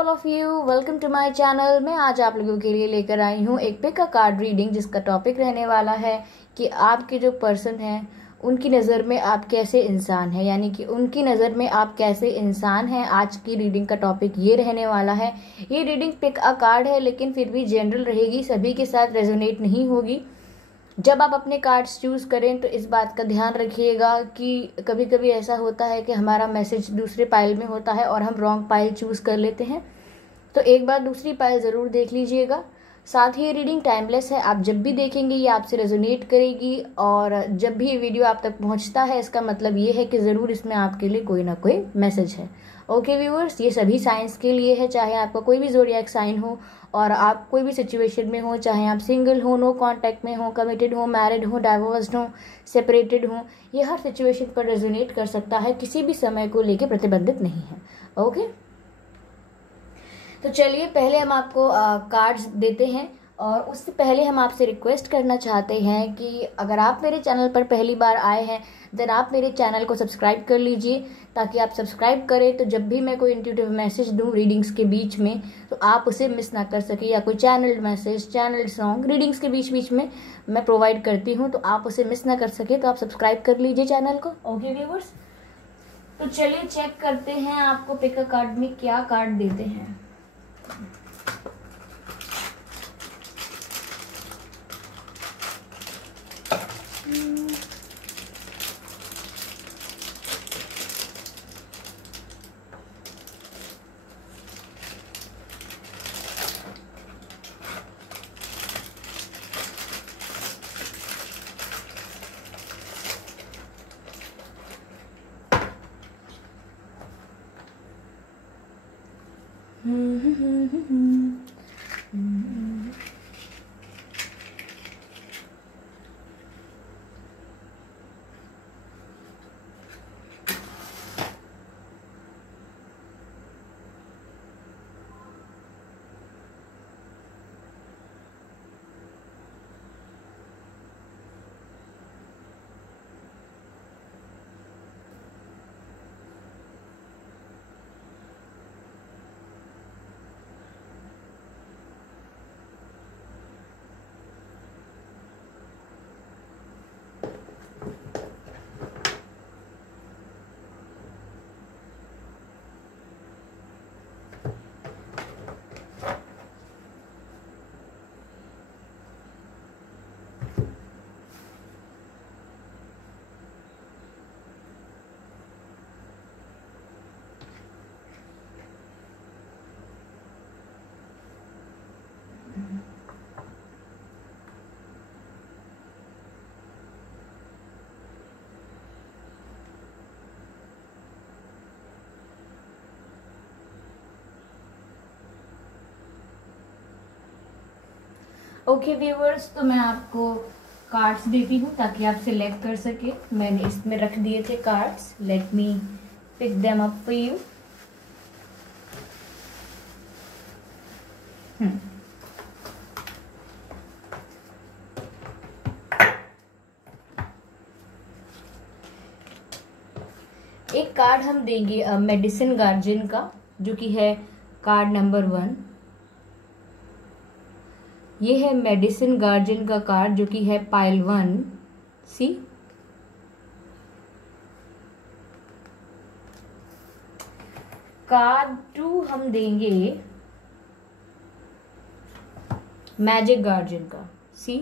All of you, welcome to my channel. मैं आज आप लोगों के लिए लेकर आई हूँ एक पिक अ कार्ड रीडिंग, जिसका टॉपिक रहने वाला है कि आपके जो पर्सन हैं उनकी नज़र में आप कैसे इंसान हैं, यानी कि उनकी नज़र में आप कैसे इंसान हैं। आज की रीडिंग का टॉपिक ये रहने वाला है। ये रीडिंग पिक अ कार्ड है, लेकिन फिर भी जनरल रहेगी, सभी के साथ रेजोनेट नहीं होगी। जब आप अपने कार्ड्स चूज़ करें तो इस बात का ध्यान रखिएगा कि कभी कभी ऐसा होता है कि हमारा मैसेज दूसरे पाइल में होता है और हम रॉन्ग पाइल चूज़ कर लेते हैं, तो एक बार दूसरी पाइल ज़रूर देख लीजिएगा। साथ ही ये रीडिंग टाइमलेस है, आप जब भी देखेंगे ये आपसे रेजोनेट करेगी, और जब भी ये वीडियो आप तक पहुंचता है इसका मतलब ये है कि ज़रूर इसमें आपके लिए कोई ना कोई मैसेज है। ओके व्यूअर्स, ये सभी साइंस के लिए है, चाहे आपका कोई भी ज़ोडिएक साइन हो और आप कोई भी सिचुएशन में हो, चाहे आप सिंगल हो, नो कांटेक्ट में हो, कमिटेड हो, मैरिड हो, डाइवोर्स्ड हो, सेपरेटेड हो, ये हर सिचुएशन पर रेजोनेट कर सकता है, किसी भी समय को लेकर प्रतिबंधित नहीं है। ओके, तो चलिए पहले हम आपको कार्ड्स देते हैं, और उससे पहले हम आपसे रिक्वेस्ट करना चाहते हैं कि अगर आप मेरे चैनल पर पहली बार आए हैं देन आप मेरे चैनल को सब्सक्राइब कर लीजिए, ताकि आप सब्सक्राइब करें तो जब भी मैं कोई इंट्यूटिव मैसेज दूं रीडिंग्स के बीच में तो आप उसे मिस ना कर सके, या कोई channel message, channel song readings के बीच बीच में मैं प्रोवाइड करती हूँ तो आप उसे मिस ना कर सके, तो आप सब्सक्राइब कर लीजिए चैनल को। ओके व्यूअर्स, तो चलिए चेक करते हैं आपको पिक अ कार्ड में क्या कार्ड देते हैं। ओके व्यूअर्स, तो मैं आपको कार्ड्स देती हूँ ताकि आप सिलेक्ट कर सके। मैंने इसमें रख दिए थे cards, let me pick them up for you. एक कार्ड हम देंगे मेडिसिन गार्जियन का, जो कि है कार्ड नंबर 1। ये है मेडिसिन गार्जियन का कार्ड, जो कि है पाइल 1 सी। कार्ड 2 हम देंगे मैजिक गार्जियन का सी।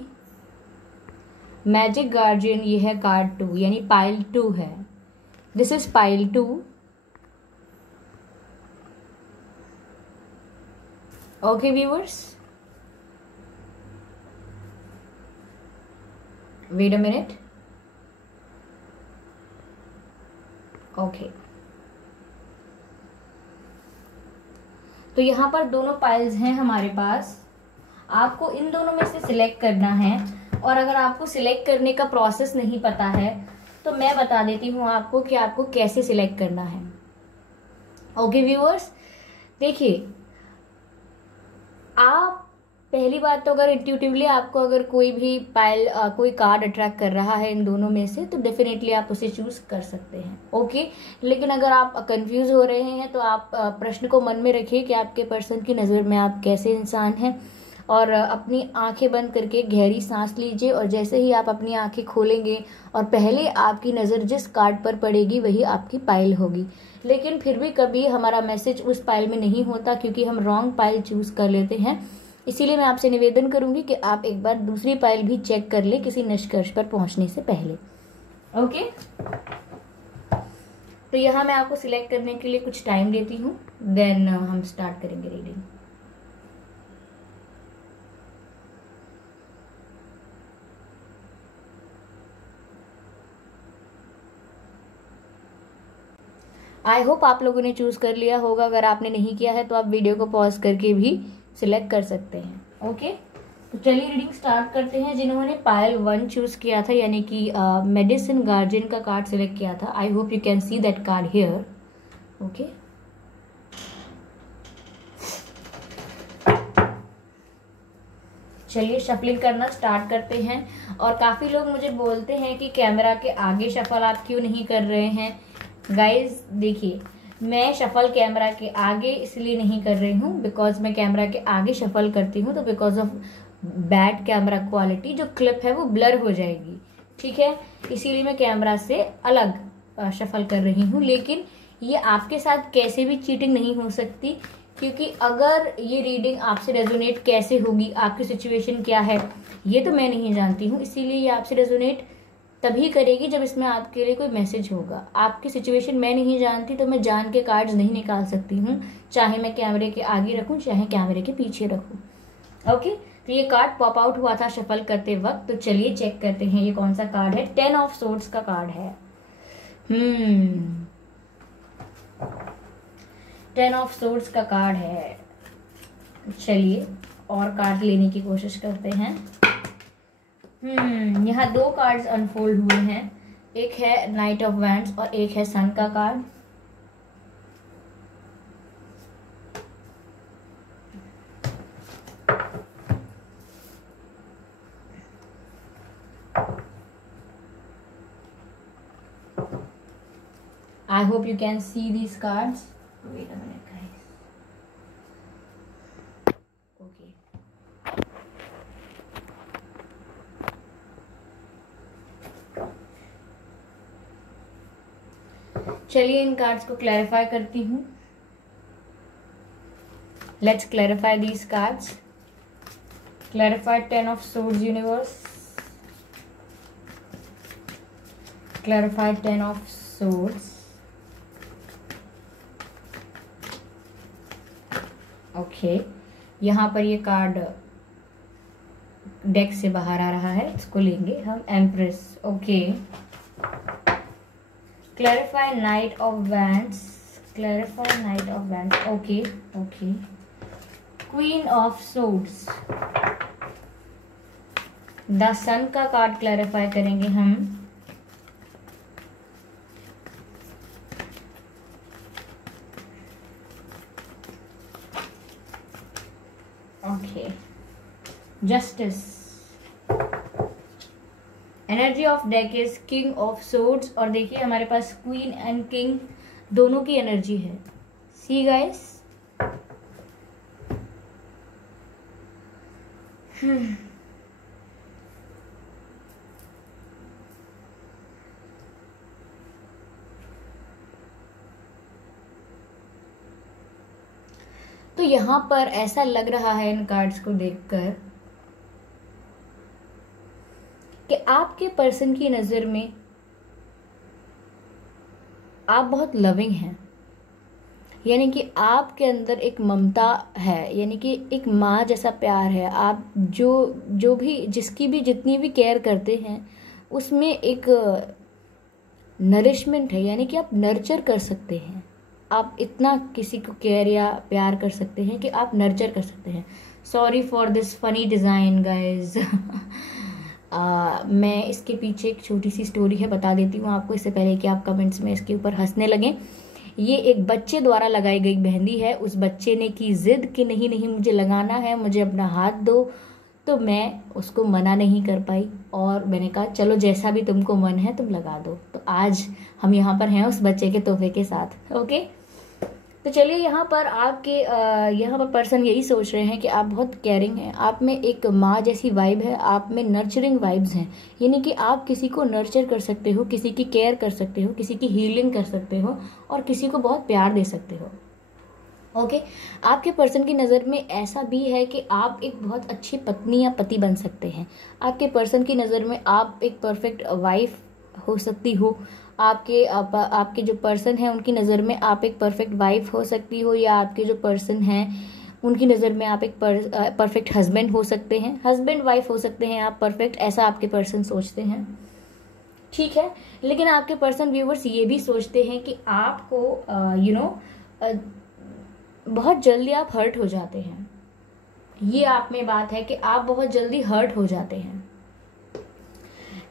मैजिक गार्जियन ये है कार्ड 2, यानी पाइल 2 है। This is pile 2। Okay viewers, wait a minute. Okay, तो यहाँ पर दोनों पाइल्स हैं हमारे पास। आपको इन दोनों में से सिलेक्ट करना है, और अगर आपको सिलेक्ट करने का प्रोसेस नहीं पता है तो मैं बता देती हूँ आपको कि आपको कैसे सिलेक्ट करना है। ओके व्यूअर्स, देखिए आप पहली बात तो अगर इंट्यूटिवली आपको अगर कोई भी पायल कोई कार्ड अट्रैक्ट कर रहा है इन दोनों में से, तो डेफिनेटली आप उसे चूज कर सकते हैं। ओके, लेकिन अगर आप कंफ्यूज हो रहे हैं तो आप प्रश्न को मन में रखिए कि आपके पर्सन की नज़र में आप कैसे इंसान हैं, और अपनी आंखें बंद करके गहरी सांस लीजिए, और जैसे ही आप अपनी आंखें खोलेंगे और पहले आपकी नज़र जिस कार्ड पर पड़ेगी वही आपकी पायल होगी। लेकिन फिर भी कभी हमारा मैसेज उस पायल में नहीं होता, क्योंकि हम रॉन्ग पायल चूज कर लेते हैं। इसीलिए मैं आपसे निवेदन करूंगी कि आप एक बार दूसरी पायल भी चेक कर ले किसी निष्कर्ष पर पहुंचने से पहले। ओके, तो यहाँ मैं आपको सिलेक्ट करने के लिए कुछ टाइम देती हूँ, देन हम स्टार्ट करेंगे रीडिंग। आई होप आप लोगों ने चूज कर लिया होगा। अगर आपने नहीं किया है तो आप वीडियो को पॉज करके भी सिलेक्ट कर सकते हैं। ओके, तो चलिए रीडिंग स्टार्ट करते हैं। जिन्होंने पायल 1 चूज किया था, यानी कि मेडिसिन गार्जियन का कार्ड सिलेक्ट किया था, I hope you can see that card here. Okay, चलिए शफलिंग करना स्टार्ट करते हैं। और काफी लोग मुझे बोलते हैं कि कैमरा के आगे शफल आप क्यों नहीं कर रहे हैं। गाइज देखिए, मैं शफल कैमरा के आगे इसलिए नहीं कर रही हूँ बिकॉज मैं कैमरा के आगे शफल करती हूँ तो because of bad camera quality जो क्लिप है वो ब्लर हो जाएगी, ठीक है। इसीलिए मैं कैमरा से अलग शफल कर रही हूँ। लेकिन ये आपके साथ कैसे भी चीटिंग नहीं हो सकती, क्योंकि अगर ये रीडिंग आपसे रेजोनेट कैसे होगी, आपकी सिचुएशन क्या है, ये तो मैं नहीं जानती हूँ। इसीलिए ये आपसे रेजोनेट तभी करेगी जब इसमें आपके लिए कोई मैसेज होगा। आपकी सिचुएशन मैं नहीं जानती तो मैं जान के कार्ड्स नहीं निकाल सकती हूँ, चाहे मैं कैमरे के आगे रखूँ चाहे कैमरे के पीछे रखूँ। ओके, तो ये कार्ड पॉप आउट हुआ था शफल करते वक्त। तो चलिए चेक करते हैं ये कौन सा कार्ड है। 10 ऑफ सोर्ड्स का कार्ड है। 10 ऑफ सोर्ड्स का कार्ड है। चलिए और कार्ड लेने की कोशिश करते हैं। यहाँ 2 कार्ड्स अनफोल्ड हुए हैं। एक है नाइट ऑफ वैंड्स और एक है सन का card. I hope you can see these cards. Wait a minute, guys. Okay. चलिए इन कार्ड्स को क्लैरिफाई करती हूँ। Let's clarify these cards. Clarify 10 of Swords universe. Clarify 10 of Swords. Okay, यहाँ पर ये कार्ड डेक से बाहर आ रहा है, इसको लेंगे हम। Empress. Okay, clarify knight of wands. Clarify knight of wands. Okay okay, queen of swords. The sun का कार्ड क्लैरिफाई करेंगे हम। Okay, justice. Energy of deck is king of swords. और देखिए हमारे पास क्वीन एंड किंग दोनों की energy है। See guys, तो यहां पर ऐसा लग रहा है इन कार्ड्स को देखकर कि आपके पर्सन की नजर में आप बहुत लविंग हैं, यानी कि आपके अंदर एक ममता है, यानी कि एक माँ जैसा प्यार है। आप जो भी जिसकी भी जितनी भी केयर करते हैं उसमें एक नरिशमेंट है, यानी कि आप नर्चर कर सकते हैं। आप इतना किसी को केयर या प्यार कर सकते हैं कि आप नर्चर कर सकते हैं। Sorry for this funny design guys. मैं इसके पीछे एक छोटी सी स्टोरी है, बता देती हूँ आपको इससे पहले कि आप कमेंट्स में इसके ऊपर हंसने लगें। ये एक बच्चे द्वारा लगाई गई मेहंदी है। उस बच्चे ने की जिद कि नहीं नहीं मुझे लगाना है, मुझे अपना हाथ दो, तो मैं उसको मना नहीं कर पाई और मैंने कहा चलो जैसा भी तुमको मन है तुम लगा दो। तो आज हम यहाँ पर हैं उस बच्चे के तोहफे के साथ। ओके, तो चलिए यहाँ पर आपके यहाँ पर पर्सन यही सोच रहे हैं कि आप बहुत केयरिंग हैं, आप में एक माँ जैसी वाइब है, आप में नर्चरिंग वाइब्स हैं, यानी कि आप किसी को नर्चर कर सकते हो, किसी की केयर कर सकते हो, किसी की हीलिंग कर सकते हो और किसी को बहुत प्यार दे सकते हो। ओके, आपके पर्सन की नज़र में ऐसा भी है कि आप एक बहुत अच्छी पत्नी या पति बन सकते हैं। आपके पर्सन की नज़र में आप एक परफेक्ट वाइफ हो सकती हो। आपके जो पर्सन है उनकी नज़र में आप एक परफेक्ट वाइफ हो सकती हो, या आपके जो पर्सन हैं उनकी नज़र में आप एक परफेक्ट हस्बैंड हो सकते हैं, हस्बैंड वाइफ हो सकते हैं आप परफेक्ट, ऐसा आपके पर्सन सोचते हैं। ठीक है, लेकिन आपके पर्सन व्यूवर्स ये भी सोचते हैं कि आपको बहुत जल्दी आप हर्ट हो जाते हैं। ये आप में बात है कि आप बहुत जल्दी हर्ट हो जाते हैं।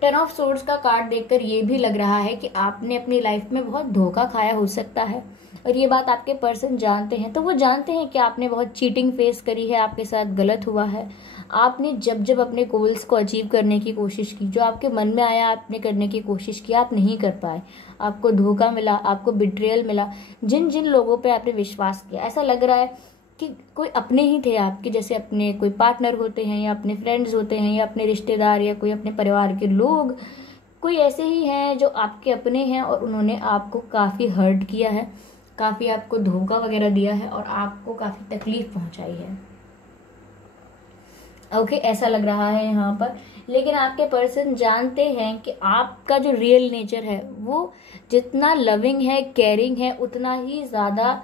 10 ऑफ सोर्ड्स का कार्ड देखकर ये भी लग रहा है कि आपने अपनी लाइफ में बहुत धोखा खाया हो सकता है और ये बात आपके पर्सन जानते हैं। तो वो जानते हैं कि आपने बहुत चीटिंग फेस करी है, आपके साथ गलत हुआ है। आपने जब जब अपने गोल्स को अचीव करने की कोशिश की, जो आपके मन में आया आपने करने की कोशिश की, आप नहीं कर पाए, आपको धोखा मिला, आपको बिट्रेयल मिला। जिन जिन लोगों पे आपने विश्वास किया, ऐसा लग रहा है कि कोई अपने ही थे आपके, जैसे अपने कोई पार्टनर होते हैं या अपने फ्रेंड्स होते हैं या अपने रिश्तेदार या कोई अपने परिवार के लोग, कोई ऐसे ही हैं जो आपके अपने हैं और उन्होंने आपको काफ़ी हर्ट किया है, काफ़ी आपको धोखा वगैरह दिया है और आपको काफ़ी तकलीफ पहुंचाई है। ओके, ऐसा लग रहा है यहाँ पर। लेकिन आपके पर्सन जानते हैं कि आपका जो रियल नेचर है वो जितना लविंग है, केयरिंग है, उतना ही ज़्यादा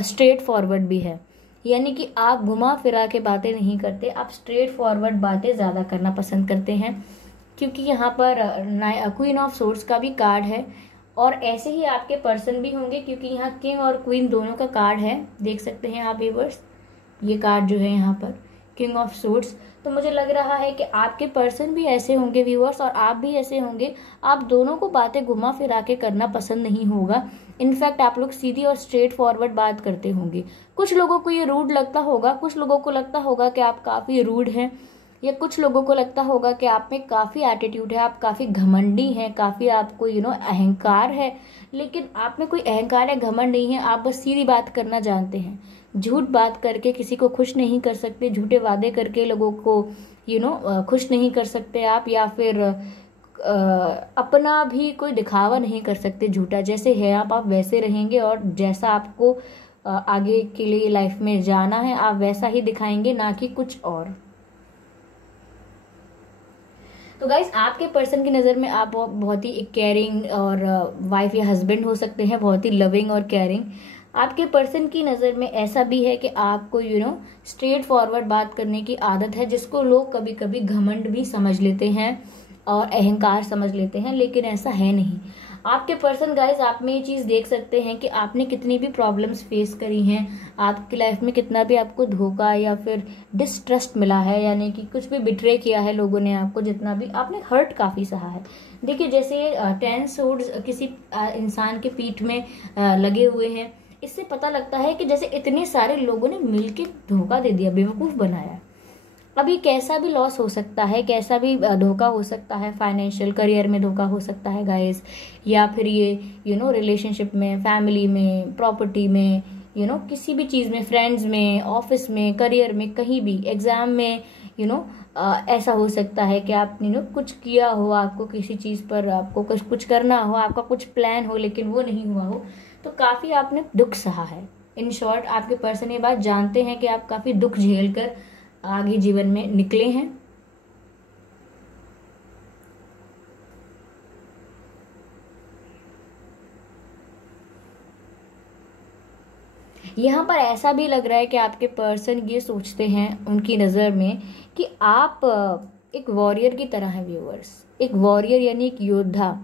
स्ट्रेट फॉरवर्ड भी है। यानी कि आप घुमा फिरा के बातें नहीं करते, आप स्ट्रेट फॉरवर्ड बातें ज़्यादा करना पसंद करते हैं, क्योंकि यहाँ पर क्वीन ऑफ सोर्ड्स का भी कार्ड है और ऐसे ही आपके पर्सन भी होंगे, क्योंकि यहाँ किंग और क्वीन दोनों का कार्ड है, देख सकते हैं आप व्यूअर्स, ये कार्ड जो है यहाँ पर किंग ऑफ सोर्ड्स। तो मुझे लग रहा है कि आपके पर्सन भी ऐसे होंगे व्यूअर्स और आप भी ऐसे होंगे। आप दोनों को बातें घुमा फिरा के करना पसंद नहीं होगा। इनफैक्ट आप लोग सीधी और स्ट्रेट फॉरवर्ड बात करते होंगे। कुछ लोगों को ये रूड लगता होगा, कुछ लोगों को लगता होगा कि आप काफ़ी रूड हैं, या कुछ लोगों को लगता होगा कि आप में काफ़ी एटीट्यूड है, आप काफ़ी घमंडी हैं, काफ़ी आपको अहंकार है। लेकिन आप में कोई अहंकार या घमंड नहीं है, आप बस सीधी बात करना जानते हैं। झूठ बात करके किसी को खुश नहीं कर सकते, झूठे वादे करके लोगों को खुश नहीं कर सकते आप, या फिर अपना भी कोई दिखावा नहीं कर सकते झूठा। जैसे है आप वैसे रहेंगे और जैसा आपको आगे के लिए लाइफ में जाना है आप वैसा ही दिखाएंगे, ना कि कुछ और। तो गाइस, आपके पर्सन की नज़र में आप बहुत ही केयरिंग और वाइफ या हस्बैंड हो सकते हैं, बहुत ही लविंग और केयरिंग। आपके पर्सन की नज़र में ऐसा भी है कि आपको स्ट्रेट फॉरवर्ड बात करने की आदत है, जिसको लोग कभी कभी घमंड भी समझ लेते हैं और अहंकार समझ लेते हैं, लेकिन ऐसा है नहीं। आपके पर्सन गाइस, आप में ये चीज़ देख सकते हैं कि आपने कितनी भी प्रॉब्लम्स फेस करी हैं, आपकी लाइफ में कितना भी आपको धोखा या फिर डिस्ट्रस्ट मिला है, यानी कि कुछ भी बिट्रे किया है लोगों ने आपको, जितना भी आपने हर्ट काफ़ी सहा है। देखिए, जैसे 10 सोर्ड्स किसी इंसान के पीठ में लगे हुए हैं, इससे पता लगता है कि जैसे इतने सारे लोगों ने मिलके धोखा दे दिया, बेवकूफ़ बनाया। अभी कैसा भी लॉस हो सकता है, कैसा भी धोखा हो सकता है, फाइनेंशियल करियर में धोखा हो सकता है गाइस, या फिर ये रिलेशनशिप में, फैमिली में, प्रॉपर्टी में, किसी भी चीज़ में, फ्रेंड्स में, ऑफिस में, करियर में, कहीं भी, एग्जाम में, ऐसा हो सकता है कि आप कुछ किया हो, आपको किसी चीज़ पर आपको कुछ करना हो, आपका कुछ प्लान हो लेकिन वो नहीं हुआ हो, तो काफ़ी आपने दुख सहा है। इन शॉर्ट, आपके पर्सन ये बात जानते हैं कि आप काफ़ी दुख झेल कर आगे जीवन में निकले हैं। यहाँ पर ऐसा भी लग रहा है कि आपके पर्सन ये सोचते हैं उनकी नज़र में कि आप एक वॉरियर की तरह हैं व्यूअर्स। एक वॉरियर यानी एक योद्धा,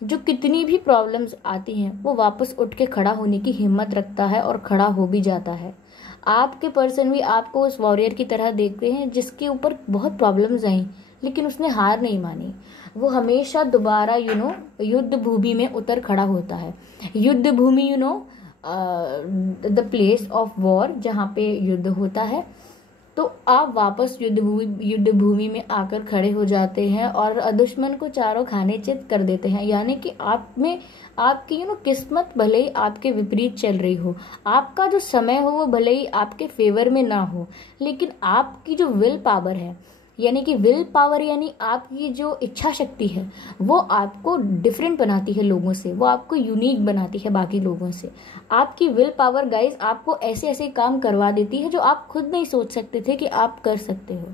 जो कितनी भी प्रॉब्लम्स आती हैं वो वापस उठ के खड़ा होने की हिम्मत रखता है और खड़ा हो भी जाता है। आपके पर्सन भी आपको उस वॉरियर की तरह देखते हैं जिसके ऊपर बहुत प्रॉब्लम्स आई, लेकिन उसने हार नहीं मानी। वो हमेशा दोबारा युद्ध भूमि में उतर खड़ा होता है। युद्ध भूमि द प्लेस ऑफ वॉर, जहाँ पे युद्ध होता है। तो आप वापस युद्ध भूमि में आकर खड़े हो जाते हैं और दुश्मन को चारों खाने चित कर देते हैं। यानी कि आप में आपकी किस्मत भले ही आपके विपरीत चल रही हो, आपका जो समय हो वो भले ही आपके फेवर में ना हो, लेकिन आपकी जो विल पावर है, यानी कि विल पावर यानी आपकी जो इच्छा शक्ति है, वो आपको डिफरेंट बनाती है लोगों से, वो आपको यूनिक बनाती है बाकी लोगों से। आपकी विल पावर गाइज आपको ऐसे ऐसे काम करवा देती है जो आप खुद नहीं सोच सकते थे कि आप कर सकते हो।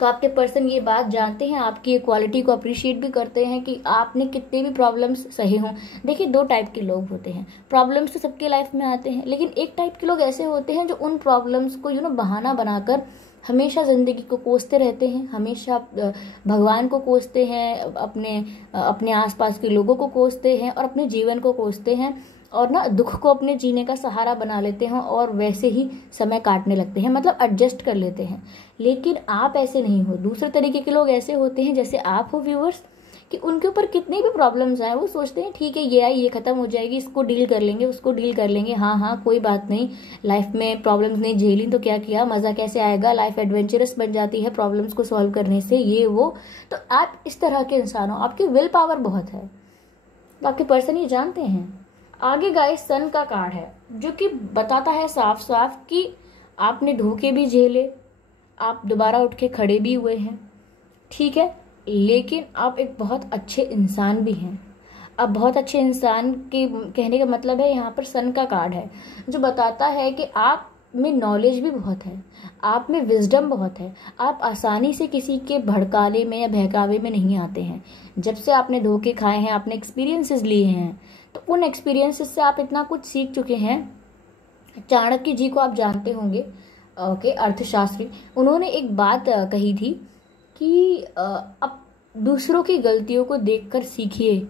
तो आपके पर्सन ये बात जानते हैं, आपकी क्वालिटी को अप्रिशिएट भी करते हैं कि आपने कितने भी प्रॉब्लम्स सहे हों। देखिए, दो टाइप के लोग होते हैं। प्रॉब्लम्स तो सबके लाइफ में आते हैं, लेकिन एक टाइप के लोग ऐसे होते हैं जो उन प्रॉब्लम्स को बहाना बनाकर हमेशा ज़िंदगी को कोसते रहते हैं, हमेशा भगवान को कोसते हैं, अपने आसपास के लोगों को कोसते हैं और अपने जीवन को कोसते हैं, और दुख को अपने जीने का सहारा बना लेते हैं और वैसे ही समय काटने लगते हैं, मतलब एडजस्ट कर लेते हैं। लेकिन आप ऐसे नहीं हो। दूसरे तरीके के लोग ऐसे होते हैं जैसे आप हो व्यूअर्स, कि उनके ऊपर कितनी भी प्रॉब्लम्स आए वो सोचते हैं ठीक है ये आई, ये खत्म हो जाएगी, इसको डील कर लेंगे, उसको डील कर लेंगे, हाँ कोई बात नहीं, लाइफ में प्रॉब्लम्स नहीं झेली तो क्या किया, मज़ा कैसे आएगा, लाइफ एडवेंचरस बन जाती है प्रॉब्लम्स को सॉल्व करने से, ये वो। तो आप इस तरह के इंसान हो, आपकी विल पावर बहुत है, बाकी पर्सन ये जानते हैं। आगे गाइस सन का कार्ड है जो कि बताता है साफ साफ कि आपने धोखे भी झेले, आप दोबारा उठ के खड़े भी हुए हैं, ठीक है, लेकिन आप एक बहुत अच्छे इंसान भी हैं। अब बहुत अच्छे इंसान के कहने का मतलब है यहाँ पर सन का कार्ड है जो बताता है कि आप में नॉलेज भी बहुत है, आप में विजडम बहुत है, आप आसानी से किसी के भड़काले में या बहकावे में नहीं आते हैं। जब से आपने धोखे खाए हैं, आपने एक्सपीरियंसेस लिए हैं, तो उन एक्सपीरियंसेस से आप इतना कुछ सीख चुके हैं। चाणक्य जी को आप जानते होंगे, ओके, अर्थशास्त्री, उन्होंने एक बात कही थी कि अब दूसरों की गलतियों को देखकर सीखिए,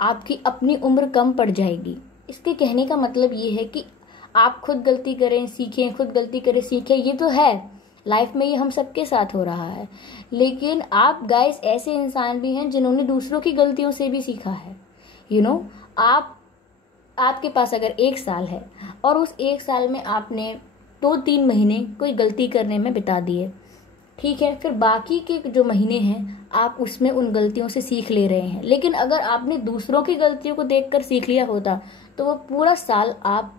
आपकी अपनी उम्र कम पड़ जाएगी। इसके कहने का मतलब ये है कि आप खुद गलती करें सीखें, खुद गलती करें सीखें, ये तो है लाइफ में, ये हम सबके साथ हो रहा है। लेकिन आप गाइस ऐसे इंसान भी हैं जिन्होंने दूसरों की गलतियों से भी सीखा है। आपके पास अगर 1 साल है और उस 1 साल में आपने 2-3 महीने कोई गलती करने में बिता दिए, ठीक है, फिर बाकी के जो महीने हैं आप उसमें उन गलतियों से सीख ले रहे हैं। लेकिन अगर आपने दूसरों की गलतियों को देखकर सीख लिया होता तो वो पूरा साल आप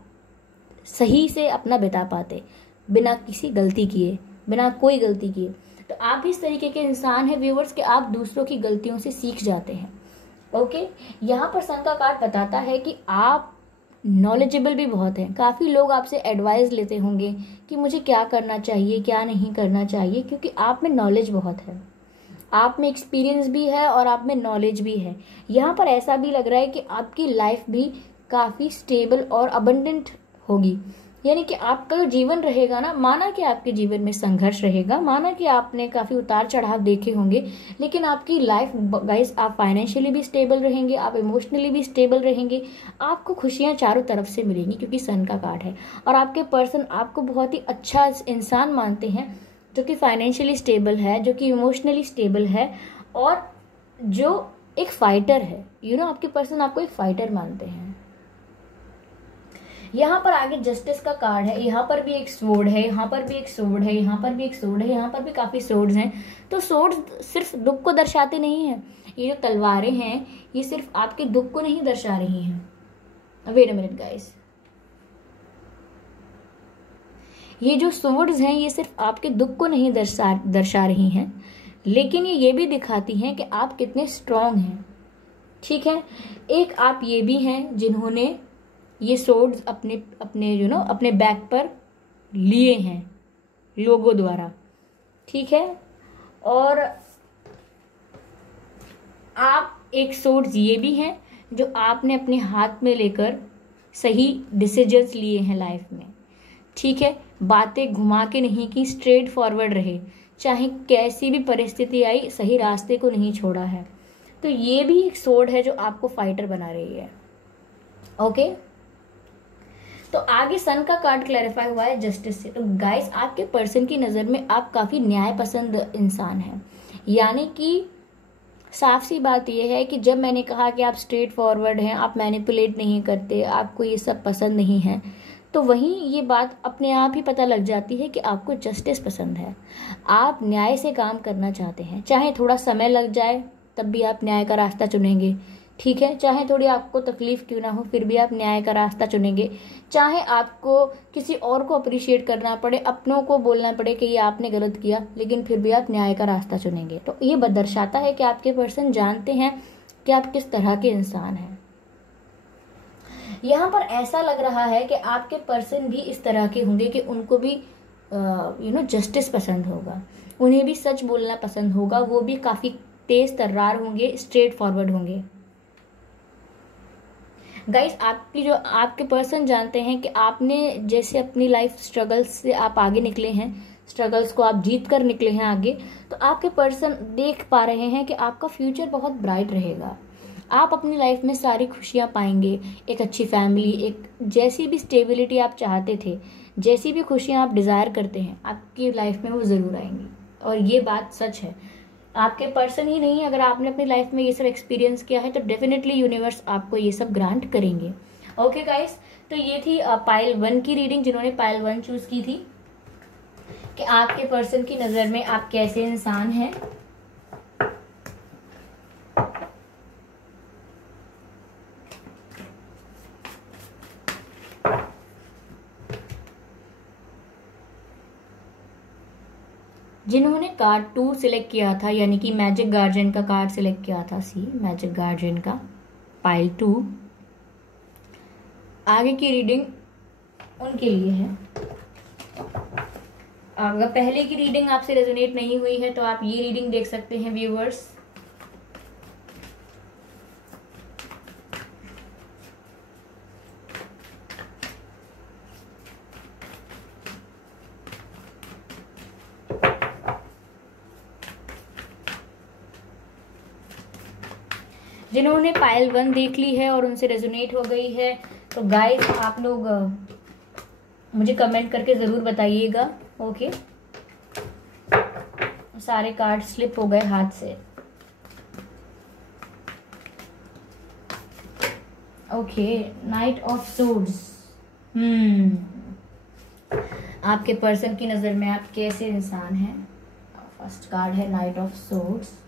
सही से अपना बिता पाते, बिना किसी गलती किए, बिना कोई गलती किए। तो आप इस तरीके के इंसान हैं व्यूअर्स कि आप दूसरों की गलतियों से सीख जाते हैं। ओके, यहाँ पर सन का कार्ड बताता है कि आप नॉलेजेबल भी बहुत हैं। काफ़ी लोग आपसे एडवाइस लेते होंगे कि मुझे क्या करना चाहिए, क्या नहीं करना चाहिए, क्योंकि आप में नॉलेज बहुत है, आप में एक्सपीरियंस भी है और आप में नॉलेज भी है। यहाँ पर ऐसा भी लग रहा है कि आपकी लाइफ भी काफ़ी स्टेबल और अबंडेंट होगी। यानी कि आपका जो जीवन रहेगा ना, माना कि आपके जीवन में संघर्ष रहेगा, माना कि आपने काफ़ी उतार चढ़ाव देखे होंगे, लेकिन आपकी लाइफ गाइस, आप फाइनेंशियली भी स्टेबल रहेंगे, आप इमोशनली भी स्टेबल रहेंगे, आपको खुशियाँ चारों तरफ से मिलेंगी क्योंकि सन का कार्ड है। और आपके पर्सन आपको बहुत ही अच्छा इंसान मानते हैं जो कि फाइनेंशियली स्टेबल है, जो कि इमोशनली स्टेबल है और जो एक फाइटर है। आपके पर्सन आपको एक फाइटर मानते हैं। यहाँ पर आगे जस्टिस का कार्ड है, यहाँ पर भी एक स्वॉर्ड है, यहाँ पर भी एक स्वॉर्ड है, यहाँ पर भी एक स्वॉर्ड है, यहाँ पर भी काफी स्वॉर्ड्स हैं। तो स्वॉर्ड सिर्फ दुख को दर्शाते नहीं हैं, ये जो तलवारें हैं ये सिर्फ आपके दुख को नहीं दर्शा रही हैं। वेट अ मिनट गाइस, ये जो स्वॉर्ड्स हैं ये सिर्फ आपके दुख को नहीं दर्शा रही हैं, लेकिन ये भी दिखाती हैं कि आप कितने स्ट्रांग हैं, ठीक है। एक आप ये भी हैं जिन्होंने ये सोर्ड्स अपने अपने बैक पर लिए हैं लोगों द्वारा, ठीक है। और आप एक सोर्ड्स ये भी हैं जो आपने अपने हाथ में लेकर सही डिसीजंस लिए हैं लाइफ में, ठीक है। बातें घुमा के नहीं की, स्ट्रेट फॉरवर्ड रहे, चाहे कैसी भी परिस्थिति आई सही रास्ते को नहीं छोड़ा है। तो ये भी एक सोर्ड है जो आपको फाइटर बना रही है। ओके, तो आगे सन का कार्ड क्लैरिफाई हुआ है जस्टिस से। तो गाइस आपके पर्सन की नज़र में आप काफ़ी न्याय पसंद इंसान हैं, यानी कि साफ सी बात यह है कि जब मैंने कहा कि आप स्ट्रेट फॉरवर्ड हैं, आप मैनिपुलेट नहीं करते, आपको ये सब पसंद नहीं है, तो वहीं ये बात अपने आप ही पता लग जाती है कि आपको जस्टिस पसंद है। आप न्याय से काम करना चाहते हैं, चाहे थोड़ा समय लग जाए तब भी आप न्याय का रास्ता चुनेंगे, ठीक है। चाहे थोड़ी आपको तकलीफ क्यों ना हो फिर भी आप न्याय का रास्ता चुनेंगे। चाहे आपको किसी और को अप्रिशिएट करना पड़े, अपनों को बोलना पड़े कि ये आपने गलत किया, लेकिन फिर भी आप न्याय का रास्ता चुनेंगे। तो ये दर्शाता है कि आपके पर्सन जानते हैं कि आप किस तरह के इंसान हैं। यहाँ पर ऐसा लग रहा है कि आपके पर्सन भी इस तरह के होंगे कि उनको भी जस्टिस पसंद होगा, उन्हें भी सच बोलना पसंद होगा, वो भी काफ़ी तेज तर्रार होंगे, स्ट्रेट फॉरवर्ड होंगे। गाइस आपके पर्सन जानते हैं कि आपने जैसे अपनी लाइफ स्ट्रगल्स से आप आगे निकले हैं, स्ट्रगल्स को आप जीत कर निकले हैं आगे, तो आपके पर्सन देख पा रहे हैं कि आपका फ्यूचर बहुत ब्राइट रहेगा। आप अपनी लाइफ में सारी खुशियां पाएंगे, एक अच्छी फैमिली, एक जैसी भी स्टेबिलिटी आप चाहते थे, जैसी भी खुशियां आप डिज़ायर करते हैं, आपकी लाइफ में वो ज़रूर आएंगी। और ये बात सच है, आपके पर्सन ही नहीं, अगर आपने अपनी लाइफ में ये सब एक्सपीरियंस किया है तो डेफिनेटली यूनिवर्स आपको ये सब ग्रांट करेंगे। ओके गाइस, तो ये थी पाइल 1 की रीडिंग, जिन्होंने पाइल 1 चूज की थी, कि आपके पर्सन की नज़र में आप कैसे इंसान हैं। जिन्होंने कार्ड 2 सिलेक्ट किया था, यानी कि मैजिक गार्जियन का कार्ड सिलेक्ट किया था, मैजिक गार्जियन का पाइल 2, आगे की रीडिंग उनके लिए है। अगर पहले की रीडिंग आपसे रेजोनेट नहीं हुई है तो आप ये रीडिंग देख सकते हैं व्यूअर्स। जिन्होंने पाइल 1 देख ली है और उनसे रेजोनेट हो गई है, तो गाइस आप लोग मुझे कमेंट करके ज़रूर बताइएगा। ओके, सारे कार्ड स्लिप हो गए हाथ से। Okay, knight of swords. आपके पर्सन की नज़र में आप कैसे इंसान हैं। फर्स्ट कार्ड है night of swords.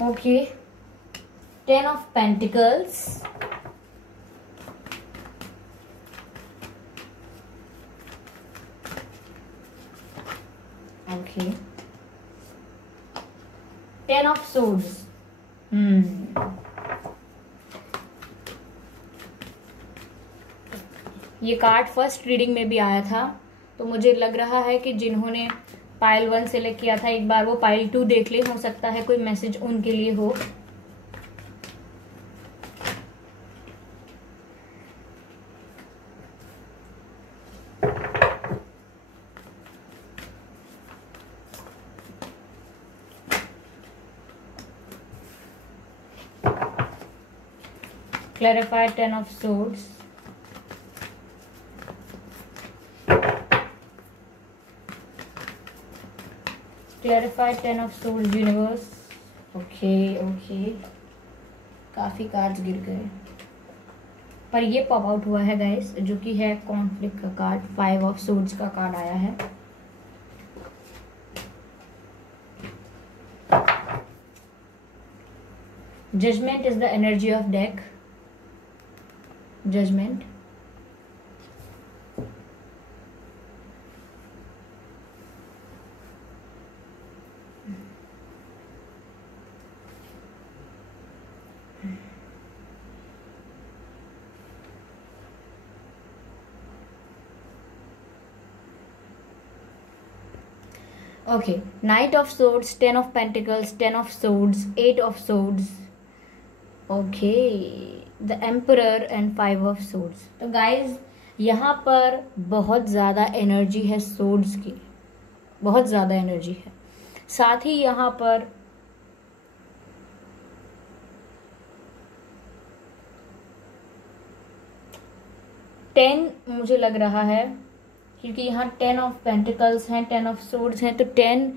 Okay, 10 of Pentacles. Okay, 10 of Swords. ये कार्ड फर्स्ट रीडिंग में भी आया था, तो मुझे लग रहा है कि जिन्होंने पाइल 1 सेलेक्ट किया था, एक बार वो पाइल 2 देख ले, हो सकता है कोई मैसेज उनके लिए हो। Clarify 10 of Swords. Clarify 10 of Swords universe. Okay, काफी कार्ड्स गिर गए, पर ये पॉप आउट हुआ है गाइस, जो कि है कॉन्फ्लिक्ट का कार्ड। 5 ऑफ Swords का कार्ड आया है। Judgement is the energy of deck. Judgement, okay, knight of swords, 10 of pentacles, 10 of swords, 8 of swords, okay, the emperor and 5 of swords. तो गाइज यहाँ पर बहुत ज़्यादा एनर्जी है सोर्ड्स की, बहुत ज़्यादा एनर्जी है। साथ ही यहाँ पर टेन मुझे लग रहा है, क्योंकि यहाँ 10 ऑफ पेंटिकल्स हैं, 10 ऑफ सोर्ड्स हैं, तो 10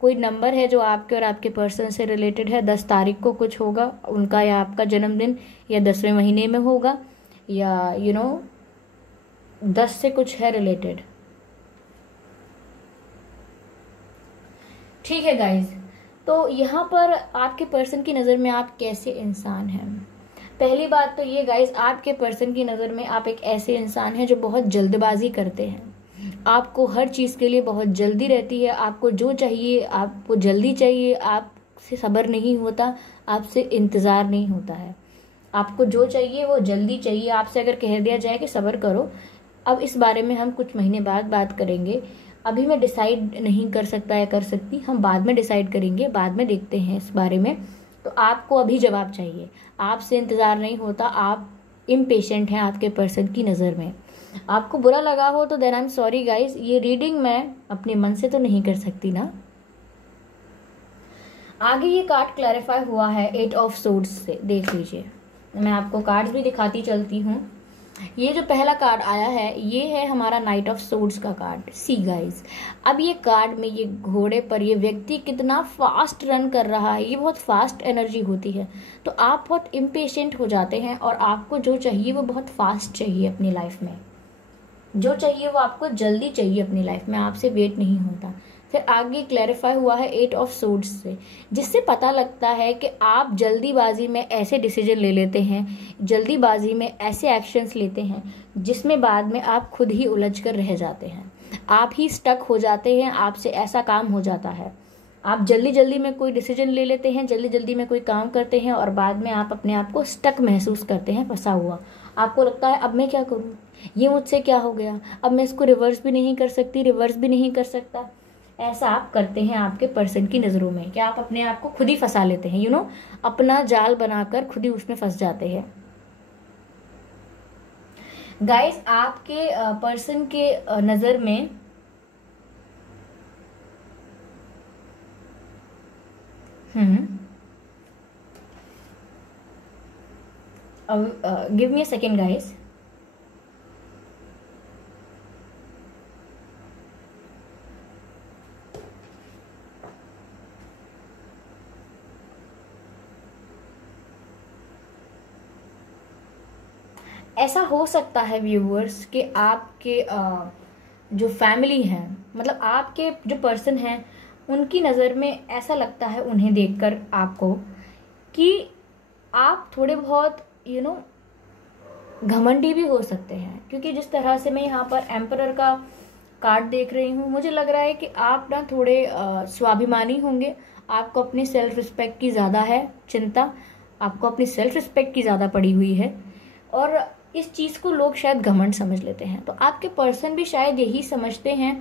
कोई नंबर है जो आपके और आपके पर्सन से रिलेटेड है। 10 तारीख को कुछ होगा उनका या आपका जन्मदिन, या 10वें महीने में होगा, या 10 से कुछ है रिलेटेड। ठीक है गाइज, तो यहाँ पर आपके पर्सन की नज़र में आप कैसे इंसान हैं? पहली बात तो ये गाइज, आपके पर्सन की नज़र में आप एक ऐसे इंसान हैं जो बहुत जल्दबाजी करते हैं। आपको हर चीज़ के लिए बहुत जल्दी रहती है, आपको जो चाहिए आपको जल्दी चाहिए, आपसे सब्र नहीं होता, आपसे इंतज़ार नहीं होता है। आपको जो चाहिए वो जल्दी चाहिए। आपसे अगर कह दिया जाए कि सब्र करो, अब इस बारे में हम कुछ महीने बाद बात करेंगे, अभी मैं डिसाइड नहीं कर सकता या कर सकती, हम बाद में डिसाइड करेंगे, बाद में देखते हैं इस बारे में, तो आपको अभी जवाब चाहिए, आपसे इंतज़ार नहीं होता, आप इम्पेशेंट हैं आपके पर्सन की नज़र में। आपको बुरा लगा हो तो then I am sorry guys, ये रीडिंग मैं अपने मन से तो नहीं कर सकती ना। आगे ये कार्ड क्लैरिफाई हुआ है 8 ऑफ सोर्ड्स से, देख लीजिए, मैं आपको कार्ड्स भी दिखाती चलती हूँ। ये जो पहला कार्ड आया है ये है हमारा नाइट ऑफ सोर्ड्स का कार्ड। सी गाइज, अब ये कार्ड में ये घोड़े पर ये व्यक्ति कितना फास्ट रन कर रहा है, ये बहुत फास्ट एनर्जी होती है, तो आप बहुत इम्पेशेंट हो जाते हैं और आपको जो चाहिए वो बहुत फास्ट चाहिए अपनी लाइफ में, जो चाहिए वो आपको जल्दी चाहिए अपनी लाइफ में, आपसे वेट नहीं होता। फिर आगे क्लैरिफाई हुआ है 8 ऑफ सोर्ड्स से, जिससे पता लगता है कि आप जल्दीबाजी में ऐसे डिसीजन ले लेते हैं, जल्दीबाजी में ऐसे एक्शंस लेते हैं जिसमें बाद में आप खुद ही उलझ कर रह जाते हैं, आप ही स्टक हो जाते हैं, आपसे ऐसा काम हो जाता है। आप जल्दी जल्दी में कोई डिसीजन ले लेते हैं, जल्दी जल्दी में कोई काम करते हैं और बाद में आप अपने आप को स्टक महसूस करते हैं, फंसा हुआ। आपको लगता है अब मैं क्या करूँ, ये मुझसे क्या हो गया, अब मैं इसको रिवर्स भी नहीं कर सकती, रिवर्स भी नहीं कर सकता। ऐसा आप करते हैं आपके पर्सन की नज़रों में, कि आप अपने आप को खुद ही फंसा लेते हैं, अपना जाल बनाकर खुद ही उसमें फंस जाते हैं। गाइस, आपके पर्सन के नज़र में give me a second guys. ऐसा हो सकता है व्यूअर्स कि आपके जो फैमिली है, मतलब आपके जो पर्सन हैं, उनकी नज़र में ऐसा लगता है उन्हें देखकर आपको कि आप थोड़े बहुत घमंडी भी हो सकते हैं, क्योंकि जिस तरह से मैं यहाँ पर एम्परर का कार्ड देख रही हूँ, मुझे लग रहा है कि आप ना थोड़े स्वाभिमानी होंगे, आपको अपनी सेल्फ रिस्पेक्ट की ज़्यादा है चिंता, आपको अपनी सेल्फ रिस्पेक्ट की ज़्यादा पड़ी हुई है, और इस चीज़ को लोग शायद घमंड समझ लेते हैं। तो आपके पर्सन भी शायद यही समझते हैं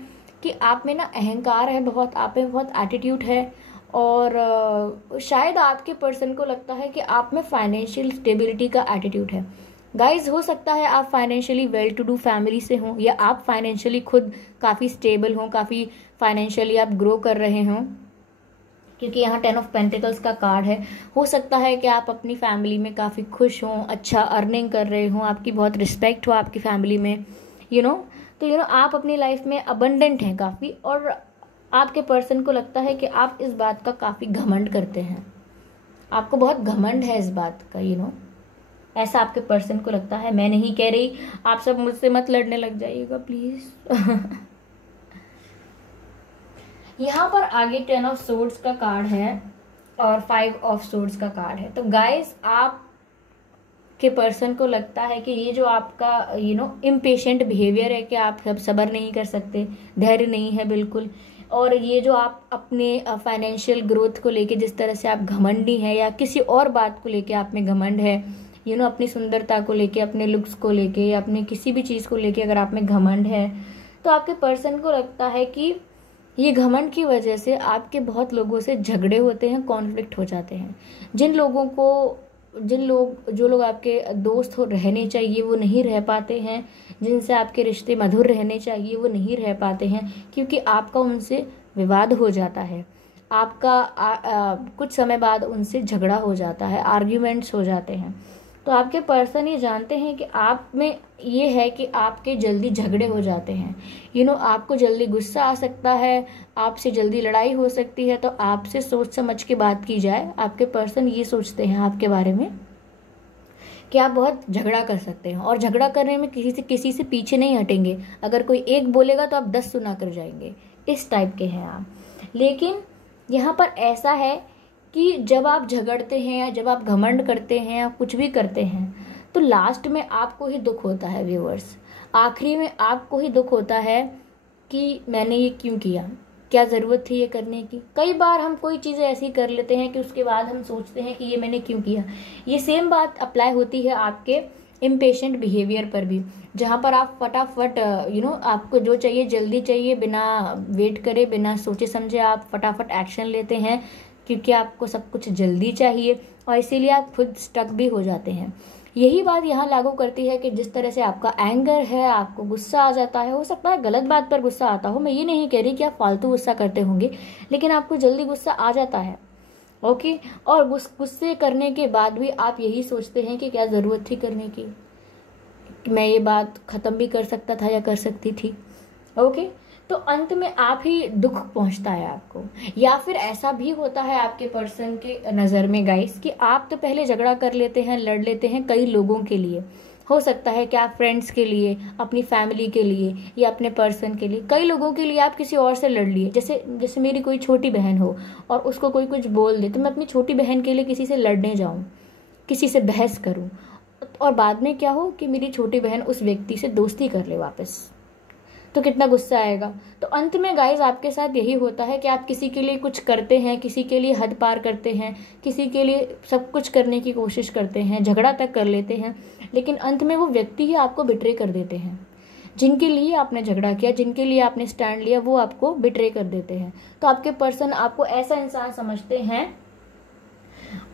कि आप में ना अहंकार है बहुत, आप में बहुत एटीट्यूड है, और शायद आपके पर्सन को लगता है कि आप में फाइनेंशियल स्टेबिलिटी का एटीट्यूड है। गाइज, हो सकता है आप financially well to do family से हों, या आप फाइनेंशियली खुद काफ़ी स्टेबल हों, काफ़ी फाइनेंशियली आप ग्रो कर रहे हों, क्योंकि यहाँ 10 ऑफ पेंटिकल्स का कार्ड है। हो सकता है कि आप अपनी फैमिली में काफ़ी खुश हों, अच्छा अर्निंग कर रहे हों, आपकी बहुत रिस्पेक्ट हो आपकी फैमिली में, तो आप अपनी लाइफ में अबंडेंट हैं काफ़ी, और आपके पर्सन को लगता है कि आप इस बात का काफ़ी घमंड करते हैं, आपको बहुत घमंड है इस बात का, ऐसा आपके पर्सन को लगता है। मैं नहीं कह रही, आप सब मुझसे मत लड़ने लग जाइएगा प्लीज़। यहाँ पर आगे 10 ऑफ सोर्ड्स का कार्ड है और 5 ऑफ सोर्ड्स का कार्ड है। तो गाइस, आप के पर्सन को लगता है कि ये जो आपका इम्पेशेंट बिहेवियर है कि आप सब सब्र नहीं कर सकते, धैर्य नहीं है बिल्कुल, और ये जो आप अपने फाइनेंशियल ग्रोथ को लेके जिस तरह से आप घमंडी हैं, या किसी और बात को लेके आप में घमंड है, अपनी सुंदरता को लेके, अपने लुक्स को लेके, या अपने किसी भी चीज़ को लेके अगर आप में घमंड है, तो आपके पर्सन को लगता है कि ये घमंड की वजह से आपके बहुत लोगों से झगड़े होते हैं, कॉन्फ्लिक्ट हो जाते हैं। जिन लोगों को जो लोग आपके दोस्त हो रहने चाहिए वो नहीं रह पाते हैं, जिनसे आपके रिश्ते मधुर रहने चाहिए वो नहीं रह पाते हैं, क्योंकि आपका उनसे विवाद हो जाता है, आपका कुछ समय बाद उनसे झगड़ा हो जाता है, आर्ग्यूमेंट्स हो जाते हैं। तो आपके पर्सन ये जानते हैं कि आप में ये है कि आपके जल्दी झगड़े हो जाते हैं, आपको जल्दी गुस्सा आ सकता है, आपसे जल्दी लड़ाई हो सकती है। तो आपसे सोच समझ के बात की जाए, आपके पर्सन ये सोचते हैं आपके बारे में कि आप बहुत झगड़ा कर सकते हैं, और झगड़ा करने में किसी से पीछे नहीं हटेंगे। अगर कोई एक बोलेगा तो आप 10 सुना कर जाएंगे, इस टाइप के हैं आप। लेकिन यहाँ पर ऐसा है कि जब आप झगड़ते हैं या जब आप घमंड करते हैं या कुछ भी करते हैं, तो लास्ट में आपको ही दुख होता है व्यूअर्स। आखिरी में आपको ही दुख होता है कि मैंने ये क्यों किया, क्या ज़रूरत थी ये करने की। कई बार हम कोई चीज़ें ऐसी कर लेते हैं कि उसके बाद हम सोचते हैं कि ये मैंने क्यों किया। ये सेम बात अप्लाई होती है आपके इम्पेशेंट बिहेवियर पर भी, जहाँ पर आप फटाफट आपको जो चाहिए जल्दी चाहिए, बिना वेट करे, बिना सोचे समझे आप फटाफट एक्शन लेते हैं, क्योंकि आपको सब कुछ जल्दी चाहिए, और इसीलिए आप खुद स्टक भी हो जाते हैं। यही बात यहाँ लागू करती है कि जिस तरह से आपका एंगर है, आपको गुस्सा आ जाता है, हो सकता है गलत बात पर गुस्सा आता हो, मैं ये नहीं कह रही कि आप फालतू गुस्सा करते होंगे, लेकिन आपको जल्दी गुस्सा आ जाता है, ओके। और गुस्से करने के बाद भी आप यही सोचते हैं कि क्या ज़रूरत थी करने की, मैं ये बात ख़त्म भी कर सकता था या कर सकती थी, ओके। तो अंत में आप ही दुख पहुंचता है आपको। या फिर ऐसा भी होता है आपके पर्सन के नज़र में गाइस कि आप तो पहले झगड़ा कर लेते हैं, लड़ लेते हैं कई लोगों के लिए। हो सकता है कि आप फ्रेंड्स के लिए, अपनी फैमिली के लिए, या अपने पर्सन के लिए, कई लोगों के लिए आप किसी और से लड़ लिए। जैसे मेरी कोई छोटी बहन हो और उसको कोई कुछ बोल दे, तो मैं अपनी छोटी बहन के लिए किसी से लड़ने जाऊँ, किसी से बहस करूँ, और बाद में क्या हो कि मेरी छोटी बहन उस व्यक्ति से दोस्ती कर ले वापस, तो कितना गुस्सा आएगा। तो अंत में गाइज आपके साथ यही होता है कि आप किसी के लिए कुछ करते हैं, किसी के लिए हद पार करते हैं, किसी के लिए सब कुछ करने की कोशिश करते हैं, झगड़ा तक कर लेते हैं, लेकिन अंत में वो व्यक्ति ही आपको बिट्रे कर देते हैं। जिनके लिए आपने झगड़ा किया, जिनके लिए आपने स्टैंड लिया, वो आपको बिट्रे कर देते हैं। तो आपके पर्सन आपको ऐसा इंसान समझते हैं।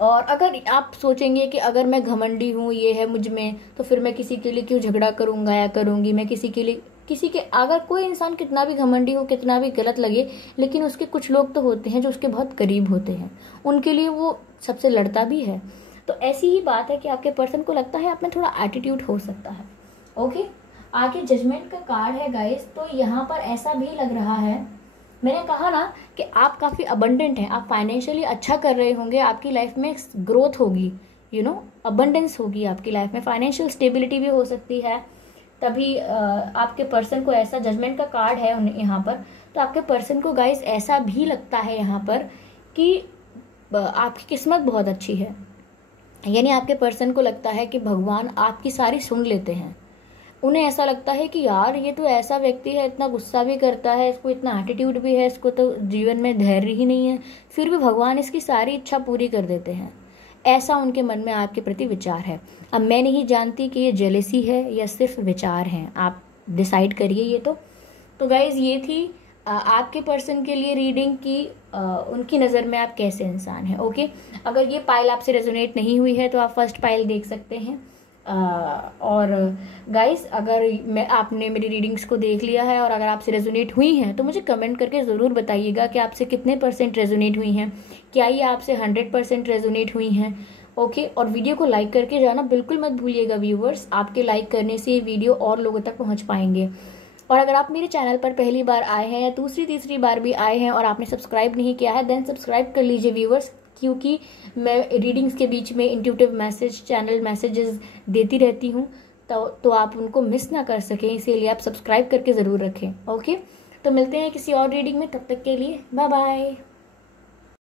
और अगर आप सोचेंगे कि अगर मैं घमंडी हूँ, ये है मुझ में, तो फिर मैं किसी के लिए क्यों झगड़ा करूंगा या करूंगी, मैं अगर कोई इंसान कितना भी घमंडी हो, कितना भी गलत लगे, लेकिन उसके कुछ लोग तो होते हैं जो उसके बहुत करीब होते हैं, उनके लिए वो सबसे लड़ता भी है। तो ऐसी ही बात है कि आपके पर्सन को लगता है आप में थोड़ा एटीट्यूड हो सकता है, ओके। आगे जजमेंट का कार्ड है गाइस। तो यहाँ पर ऐसा भी लग रहा है, मैंने कहा ना कि आप काफ़ी अबंडेंट हैं, आप फाइनेंशियली अच्छा कर रहे होंगे, आपकी लाइफ में ग्रोथ होगी, अबंडेंस होगी आपकी लाइफ में, फाइनेंशियल स्टेबिलिटी भी हो सकती है। तभी आपके पर्सन को ऐसा, जजमेंट का कार्ड है यहाँ पर, तो आपके पर्सन को गाइस ऐसा भी लगता है यहाँ पर कि आपकी किस्मत बहुत अच्छी है। यानी आपके पर्सन को लगता है कि भगवान आपकी सारी सुन लेते हैं। उन्हें ऐसा लगता है कि यार ये तो ऐसा व्यक्ति है, इतना गुस्सा भी करता है, इसको इतना एटीट्यूड भी है, इसको तो जीवन में धैर्य ही नहीं है, फिर भी भगवान इसकी सारी इच्छा पूरी कर देते हैं। ऐसा उनके मन में आपके प्रति विचार है। अब मैं नहीं जानती कि ये जेलेसी है या सिर्फ विचार हैं, आप डिसाइड करिए ये। तो गाइज ये थी आपके पर्सन के लिए रीडिंग की, उनकी नज़र में आप कैसे इंसान हैं, ओके। अगर ये पाइल आपसे रेजोनेट नहीं हुई है तो आप फर्स्ट पाइल देख सकते हैं। और गाइस अगर आपने मेरी रीडिंग्स को देख लिया है और अगर आपसे रेजोनेट हुई हैं तो मुझे कमेंट करके ज़रूर बताइएगा कि आपसे कितने % रेजोनेट हुई हैं, क्या ये आपसे 100% रेजोनेट हुई हैं, ओके। और वीडियो को लाइक करके जाना बिल्कुल मत भूलिएगा व्यूवर्स, आपके लाइक करने से ये वीडियो और लोगों तक पहुँच पाएंगे। और अगर आप मेरे चैनल पर पहली बार आए हैं या दूसरी तीसरी बार भी आए हैं और आपने सब्सक्राइब नहीं किया है, देन सब्सक्राइब कर लीजिए व्यूवर्स, क्योंकि मैं रीडिंग्स के बीच में इंट्यूटिव मैसेज, चैनल मैसेजेस देती रहती हूँ, तो आप उनको मिस ना कर सकें, इसीलिए आप सब्सक्राइब करके ज़रूर रखें, ओके। तो मिलते हैं किसी और रीडिंग में, तब तक के लिए बाय बाय।